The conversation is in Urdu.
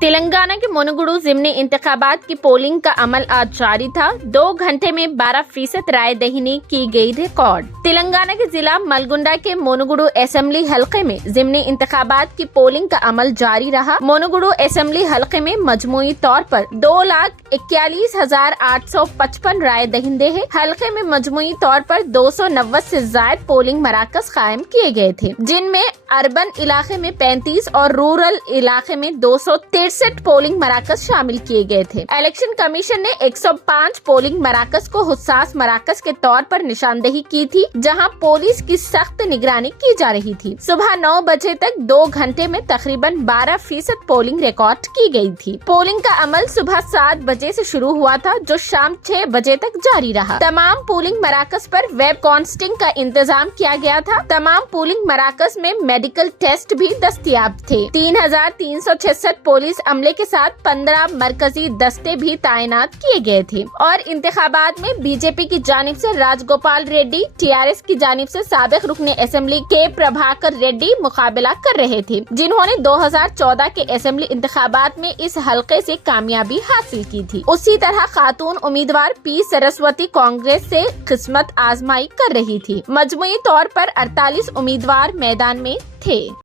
تلنگانہ کے منوگڑو ضمنی انتخابات کی پولنگ کا عمل آج جاری تھا۔ 2 گھنٹے میں 12% رائے دہی کی گئی ریکارڈ۔ تلنگانہ کے ضلع ملگنڈا کے منوگڑو اسمبلی حلقے میں ضمنی انتخابات کی پولنگ کا عمل جاری رہا۔ منوگڑو اسمبلی حلقے میں مجموعی طور پر 2,41,855 رائے دہندے ہیں۔ حلقے میں مجموعی طور پر 290 سے زائد پولنگ مراکز قائم کیے گئے تھے، جن میں اربن علاقے میں 35 اور رورل علاقے میں 263 پولنگ مراکز شامل کیے گئے تھے۔ الیکشن کمیشن نے 105 پولنگ مراکز کو حساس مراکز کے طور پر نشاندہی کی تھی، جہاں پولیس کی سخت نگرانی کی جا رہی تھی۔ صبح 9 بجے تک 2 گھنٹے میں تقریباً 12% پولنگ ریکارڈ کی گئی تھی۔ پولنگ کا عمل صبح 7 بجے سے شروع ہوا تھا، جو شام 6 بجے تک جاری رہا۔ تمام پولنگ مراکز پر ویب کاسٹنگ کا انتظام کیا گیا تھا۔ تمام پولنگ مراکز میں میڈیکل ٹیسٹ بھی دستیاب تھے۔ 3,366 پولیس عملے کے ساتھ 15 مرکزی دستے بھی تعینات کیے گئے تھے، اور انتخابات میں بی جے پی کی جانب سے راج گوپال ریڈی، TRS کی جانب سے سابق رکن اسمبلی کے پربھاکر ریڈی مقابلہ کر رہے تھے، جنہوں نے 2014 کے اسمبلی انتخابات میں اس حلقے سے کامیابی حاصل کی تھی۔ اسی طرح خاتون امیدوار پی سرسوتی کانگریس سے قسمت آزمائی کر رہی تھی۔ مجموعی طور پر 48 امیدوار میدان میں تھے۔